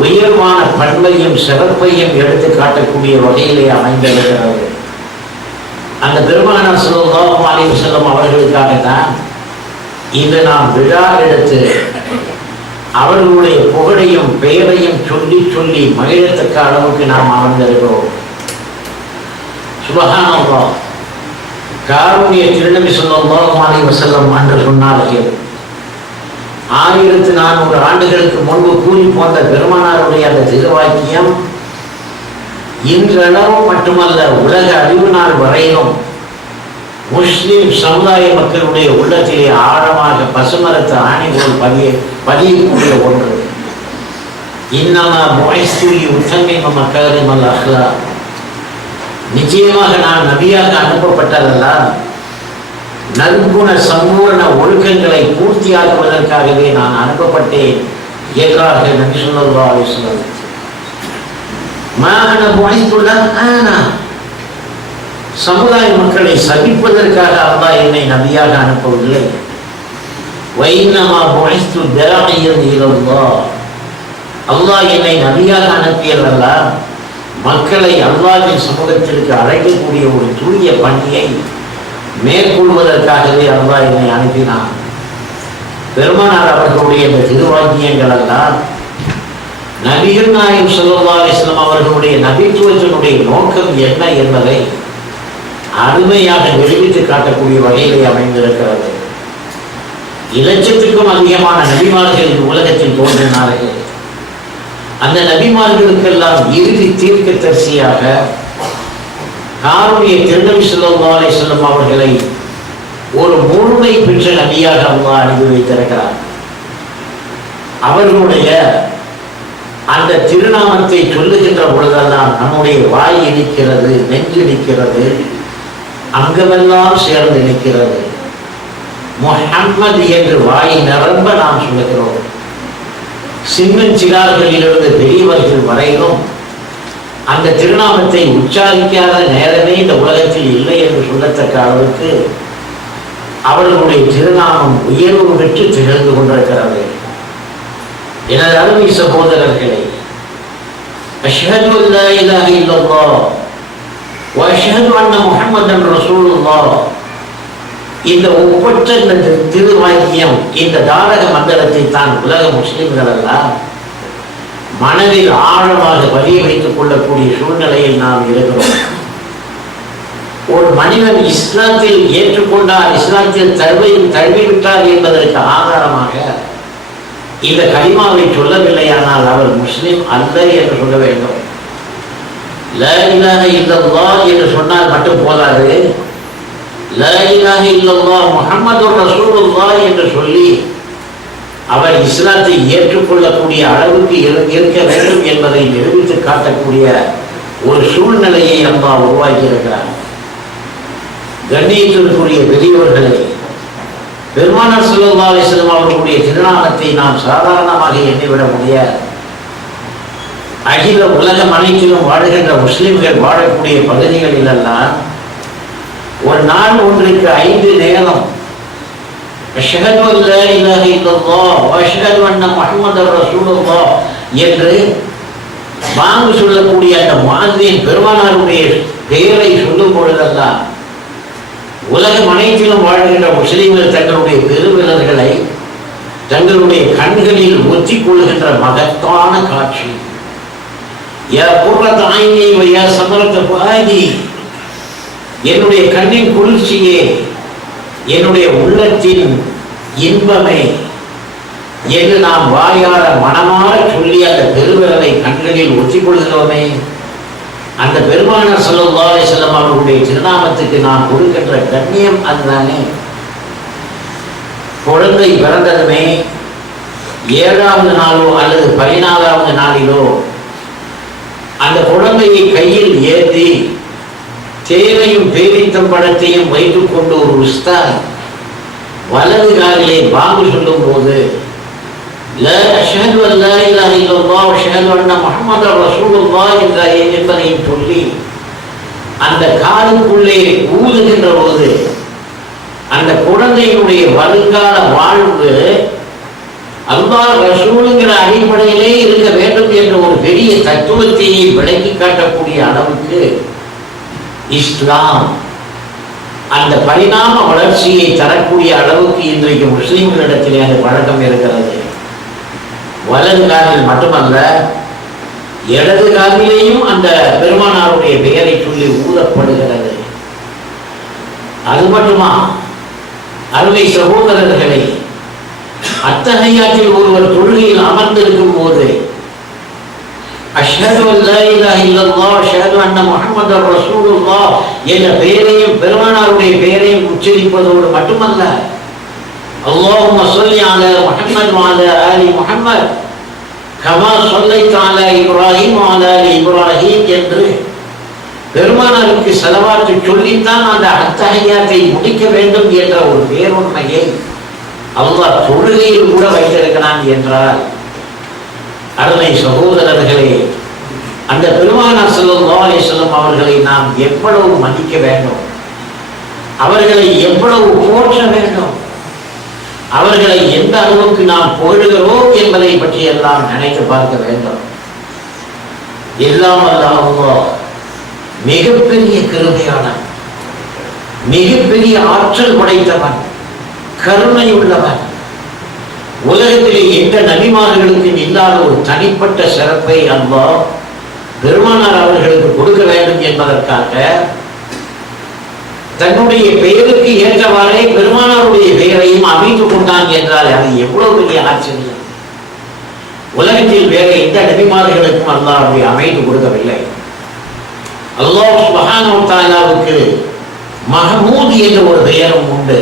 உயர்வான பண்பையும் சிறப்பையும் எடுத்து காட்டக்கூடிய வகையிலே அமைந்திருக்கிறது. அந்த பெருமானார் ஸல்லல்லாஹு அலைஹி வஸல்லம் அவர்களுக்காகத்தான் இன்று நாம் விழா எடுத்து அவர்களுடைய புகழையும் பெயரையும் சொல்லி சொல்லி மகிழத்தக்க அளவுக்கு நாம் அமர்ந்திருக்கிறோம். சுப்ஹானல்லாஹ். காரூணிய திருநபி ஸல்லல்லாஹு அலைஹி வஸல்லம் என்று சொன்னார்கள், 1400 ஆண்டுகளுக்கு முன்பு கூறி போன்ற பெருமானாருடைய அந்த திருவாக்கியம் இன்றளவு மட்டுமல்ல, உலக அறிவு நாள் வரையிலும் முஸ்லிம் சமுதாய மக்களுடைய உள்ளத்திலே ஆழமாக பசுமரத்து ஆணி போல் பதியக்கூடிய ஒன்று. இன்னமா புஇஸ்து லிஉத்தம்மிம மகாரிமல் அஹ்லாக். நிச்சயமாக நான் நபியாக அனுப்பப்பட்டதல்ல, நற்குண சம்பூர்ண ஒழுக்கங்களை பூர்த்தியாக்குவதற்காகவே நான் அனுப்பப்பட்டேன் என்றார்கள் நபி ஸல்லல்லாஹு அலைஹி வஸல்லம். சமுதாய மக்களை சபிப்பதற்காக அல்லாஹ் என்னை நபியாக அனுப்பவில்லை. அல்லாஹ் என்னை நபியாக அனுப்பியதல்ல, மக்களை அல்லாஹ்வின் சமூகத்திற்கு அழைக்கக்கூடிய ஒரு தூய பணியை மேற்கொள்வதற்காகவே அல்லாஹ் என்னை அனுப்பினான். பெருமானார் அவர்களுடைய இந்த திருவாக்கியங்கள் எல்லாம் நபிகள் நாயகம் ஸல்லல்லாஹு அலைஹி வஸல்லம் அவர்களுடைய நபித்துவத்தினுடைய நோக்கம் என்ன என்பதை அருமையாக நிரூபித்து காட்டக்கூடிய வகையிலே அமைந்திருக்கிறது. இலட்சத்துக்கும் அதிகமான நபிமார்கள் இந்த உலகத்தில் தோன்றினார்கள். அந்த நபிமார்களுக்கெல்லாம் இறுதி தீர்க்கதரிசியாக காரூணிய திருநபி ஸல்லல்லாஹு அலைஹி வஸல்லம் அவர்களை ஒரு முழுமை பெற்ற நபியாக அல்லாஹ் அனுப்பி வைத்திருக்கிறார். அவர்களுடைய அந்த திருநாமத்தை சொல்லுகின்ற பொழுதெல்லாம் நம்முடைய வாய் இனிக்கிறது, நெஞ்சு இனிக்கிறது, அங்கமெல்லாம் சேர்ந்து நிற்கிறது. முஹம்மது என்று வாய் நிரம்ப நாம் சொல்லுகிறோம். சின்னஞ்சிறார்களிலிருந்து பெரியவர்கள் வரையிலும் அந்த திருநாமத்தை உச்சாரிக்காத நேரமே இந்த உலகத்தில் இல்லை என்று சொல்லத்தக்க அளவுக்கு அவர்களுடைய திருநாமம் உயர்வு பெற்று திகழ்ந்து கொண்டிருக்கிறது. எனது அருமை சகோதரர்களே, அஷ்ஹது அல்லா இலாஹ இல்லல்லாஹ் வ அஷ்ஹது அன்ன முஹம்மதன் ரசூலுல்லாஹ், இந்த ஒப்பற்ற திருவாக்கியம், இந்த தாரக மந்திரத்தை தான் உலக முஸ்லிம்கள் எல்லாம் மனதில் ஆழமாக பதிய வைத்துக் கொள்ளக்கூடிய சூழ்நிலையில் நாம் இருக்கிறோம். ஒரு மனிதன் இஸ்லாத்தில் ஏற்றுக்கொண்டார், இஸ்லாத்தில் தழுவிவிட்டார் என்பதற்கு ஆதாரமாக இந்த கலிமாவை சொல்லவில்லையானால் அவர் முஸ்லிம் அல்ல என்று சொல்ல வேண்டும். லா இலாஹ இல்லல்லாஹ் என்று சொன்னால் மட்டும் போதாது, லா இலாஹ இல்லல்லாஹ் முஹம்மதுர் ரசூலுல்லாஹ் என்று சொல்லி அவர் இஸ்லாத்தை ஏற்றுக்கொள்ளக்கூடிய அளவுக்கு இருக்க வேண்டும் என்பதை நிரூபித்து காட்டக்கூடிய ஒரு சூழ்நிலையை அல்லாஹ் உருவாக்கி இருக்கிறார். கண்ணியத்திற்குரிய பெரியவர்களே, பெருமானார் ஸல்லல்லாஹு அலைஹி வஸல்லம் அவர்களுடைய திருநாமத்தை நாம் சாதாரணமாக எண்ணிவிட முடியாது. அகில உலகம் அனைத்திலும் வாழுகின்ற முஸ்லிம்கள் வாழக்கூடிய பகுதிகளில் எல்லாம் ஒரு நாள் ஒன்றுக்கு 5 நேரம் அஷ்ஹது அல்லா இலாஹ இல்லல்லாஹ் வ அஷ்ஹது அன்ன முஹம்மதர் ரசூலுல்லாஹ் என்று வாங்கு சொல்லக்கூடிய அந்த முஅஸ்ஸின் பெருமானாருடைய பெயரை சொல்லும் பொழுதெல்லாம் உலகம் அனைத்திலும் வாழ்கின்ற முஸ்லிம்கள் தங்களுடைய பெருவிரல்களை தங்களுடைய கண்களில் ஒத்திக் கொள்கின்ற மகத்தான காட்சி. யா குர்ரத ஐனி வ யா சமரத ஃபுஆதி, என்னுடைய கண்ணின் குளிர்ச்சியே, என்னுடைய உள்ளத்தின் இன்பமே என்று நாம் வாயார மனமாற சொல்லி அந்த பெருவிரலை கண்களில் ஒத்திக் கொள்கிறோமே, அந்த பெருமானார் ஸல்லல்லாஹு அலைஹி வஸல்லம் அவர்களுடைய திருநாமத்துக்கு நாம் கொடுக்கின்ற கண்ணியம் அதுதானே. குழந்தை பிறந்ததுமே 7வது நாளோ அல்லது 14வது நாளிலோ அந்த குழந்தையை கையில் ஏற்றி தேனையும் பேரித்தம் பழத்தையும் வைத்துக் கொண்டு ஒரு உஸ்தாத் வலது காலிலே பாங்கு சொல்லும் போது அஷ்ஹது அல்லா இலாஹ இல்லல்லாஹ் வ அஷ்ஹது அன்ன முஹம்மதர் ரசூலுல்லாஹ் என்பதை சொல்லி அந்த காதுக்குள்ளே ஊதுகின்ற போது அந்த குழந்தையினுடைய வருங்கால வாழ்வு அல்லாஹ் ரசூலுங்கிற அடிப்படையிலே இருக்க வேண்டும் என்று பெரிய தத்துவத்தையே விளக்கி காட்டக்கூடிய அளவுக்கு இஸ்லாம் அந்த பரிணாம வளர்ச்சியை தரக்கூடிய அளவுக்கு இன்றைக்கு முஸ்லிம்களிடத்திலே அந்த பழக்கம் இருக்கிறது. வலது காலில் மட்டுமல்ல, இடது காலிலேயும் அந்த பெருமானாருடைய பெயரை சொல்லி ஊதப்படுகிறது. அது மட்டுமா, அருமை சகோதரர்களை, அத்தஹியாத்தில் ஒருவர் தொழுகையில் அமர்ந்திருக்கும் போது அஷ்ஹது அல்லா இலாஹ இல்லல்லாஹ் அஷ்ஹது அன்ன முஹம்மதர் ரசூலுல்லாஹ் என்ற பெயரையும் பெருமானாருடைய பெயரையும் உச்சரிப்பதோடு மட்டுமல்ல, அல்லாஹும்ம ஸல்லி அலா முஹம்மத் வ அலா ஆலி முஹம்மத் கமா ஸல்லைத அலா இப்ராஹீம் வ அலா ஆலி இப்ராஹீம் என்று பெருமானாருக்கு ஸலவாத்து சொல்லித்தான் அந்த அத்தஹியாத்தை முடிக்க வேண்டும் என்ற ஒரு பேருண்மையை அல்லாஹ் தொழுகையில் கூட வைத்திருக்கிறான் என்றால், அருமை சகோதரர்களே, அந்த பெருமானார் ஸல்லல்லாஹு அலைஹி வஸல்லம் அவர்களை நாம் எவ்வளவு மதிக்க வேண்டும், அவர்களை எவ்வளவு போற்ற வேண்டும், அவர்களை எந்த அளவுக்கு நாம் புகழுகிறோம் என்பதை பற்றி எல்லாம் நினைத்து பார்க்க வேண்டும். எல்லாம் அல்லாஹ் மிகப்பெரிய கிருபையாளன், மிகப்பெரிய ஆற்றல் படைத்தவன், கருணை உள்ளவன். உலகத்திலே எந்த நபிமார்களுக்கும் இல்லாத ஒரு தனிப்பட்ட சிறப்பை அல்லாஹ் பெருமானார் அவர்களுக்கு கொடுக்க வேண்டும் என்பதற்காக தன்னுடைய பெயருக்கு ஏற்றவாறே பெருமானாருடைய பெயரையும் அமைத்துக் கொண்டான் என்றால் அது எவ்வளவு பெரிய ஆச்சரியம். உலகத்தில் வேற எந்த நபிமார்களுக்கும் அல்லாஹ் அப்படி அமைத்து கொடுக்கவில்லை. அல்லாஹ் சுப்ஹானஹு வ தஆலாவுக்கு மஹமூத் என்ற ஒரு பெயரும் உண்டு.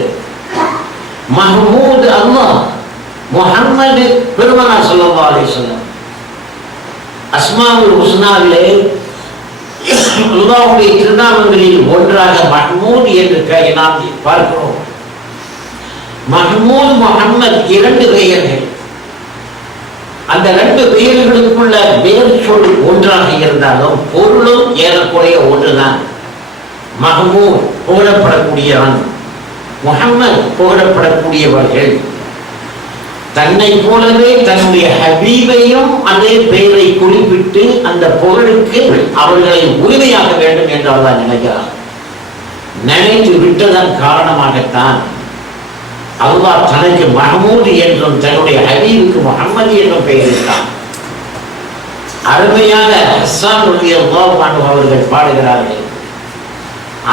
மஹமூத் அல்லாஹ், முஹம்மது பெருமானார் ஸல்லல்லாஹு அலைஹி வஸல்லம். அஸ்மாஉல் ஹுஸ்னாவிலே அல்லாஹ்வுடைய திருநாமங்களில் ஒன்றாக மஹ்மூத் என்று நாம் பார்க்கிறோம். மஹ்மூத், முஹம்மத் இரண்டு பெயர்கள். அந்த ரெண்டு பெயர்களுக்குள்ள வேறு சொல் ஒன்றாக இருந்தாலும் பொருளும் ஏறக்குறைய ஒன்றுதான். மஹ்மூத் புகழப்படக்கூடியவன், முஹம்மத் புகழப்படக்கூடியவர்கள். தன்னை போலவே தன்னுடைய ஹபீபையும் அதே பெயரை குறிப்பிட்டு அந்த புகழுக்கு அவர்களை உரிமையாக்க வேண்டும் என்று அல்லாஹ் நினைக்கிறார். நினைத்து விட்டதன் காரணமாகத்தான் அல்லாஹ் தனக்கு மஹமூத் என்றும் தன்னுடைய ஹபீபுக்கு முஹம்மது என்றும் பெயரிட்டான். அருமையாக ஹஸ்ஸான் ரலியல்லாஹு அன்ஹு அவர்கள் பாடுகிறார்கள்,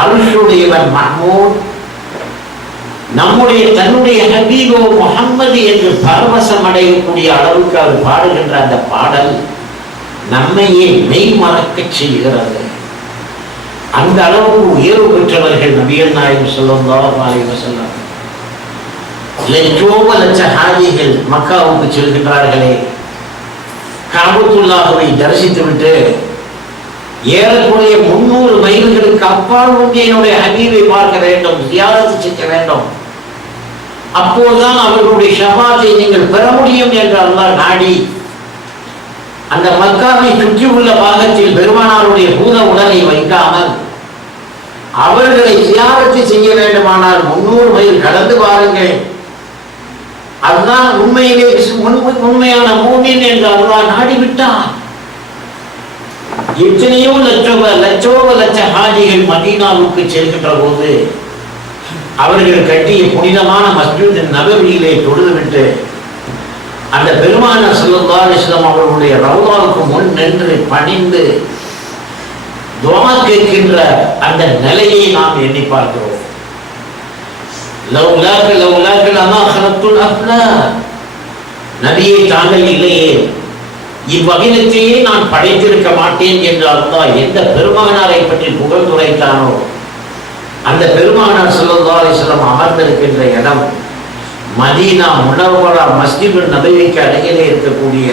அர்ஷுடையவன் மஹமூத், நம்முடைய தன்னுடைய ஹபீபோ முஹம்மது என்று பரவசம் அடையக்கூடிய அளவுக்கு அவர் பாடுகின்ற அந்த பாடல் நம்மையே மெய் மறக்க செய்கிறது. அந்த அளவுக்கு உயர்வு பெற்றவர்கள் நபிகள் நாயகம் ஸல்லல்லாஹு அலைஹி வஸல்லம். லட்ச ஹாஜிகள் மக்காவுக்கு செல்கின்றார்களே, காபத்துல்லாஹ்வை தரிசித்துவிட்டு ஏறக்குறைய 300 மைல்களுக்கு அப்பால் வந்து என்னுடைய ஹபீபை பார்க்க வேண்டும், ஜியாரத் செய்ய வேண்டும், அப்போதுதான் அவர்களுடைய ஷஃபாத்தை நீங்கள் பெற முடியும் என்று அல்லாஹ் நாடி அந்த மக்காவை சுற்றியுள்ள பாகத்தில் பெருமானாருடைய பூத உடலை வைக்காமல் அவர்களை ஜியாரத் செய்ய வேண்டுமானால் 300 மைல் கடந்து வாருங்கள், அதுதான் உண்மையிலே உண்மையான மூமின் என்று அல்லாஹ் நாடிவிட்டான். எத்தனையோ லட்ச ஹாஜிகள் மதீனாவுக்கு செல்கின்ற போது அவர்கள் கட்டிய புனிதமான மஸ்ஜித் நபவியிலே தொழுதுவிட்டு அந்த பெருமானார் ஸல்லல்லாஹு அலைஹி வஸல்லம் அவர்களுடைய ரவுதாவுக்கு முன் நின்று பணிந்து துஆ கேட்கின்ற அந்த நிலையை நாம் எண்ணி பார்க்கிறோம். லௌலாக லமா ஹலத்துல் அஃப்லாக், நபியை தாங்கள் இல்லையே இவ்வகிலத்தையே நான் படைத்திருக்க மாட்டேன் என்று அல்லாஹ் எந்த பெருமானாரை பற்றி புகழ்ந்துரைத்தானோ அந்த பெருமானார் ஸல்லல்லாஹு அலைஹி வஸல்லம் அமர்ந்திருக்கின்ற இடம் மதீனா முனவ்வரா மஸ்ஜிதுன் நபவிக்கு அருகிலே இருக்கக்கூடிய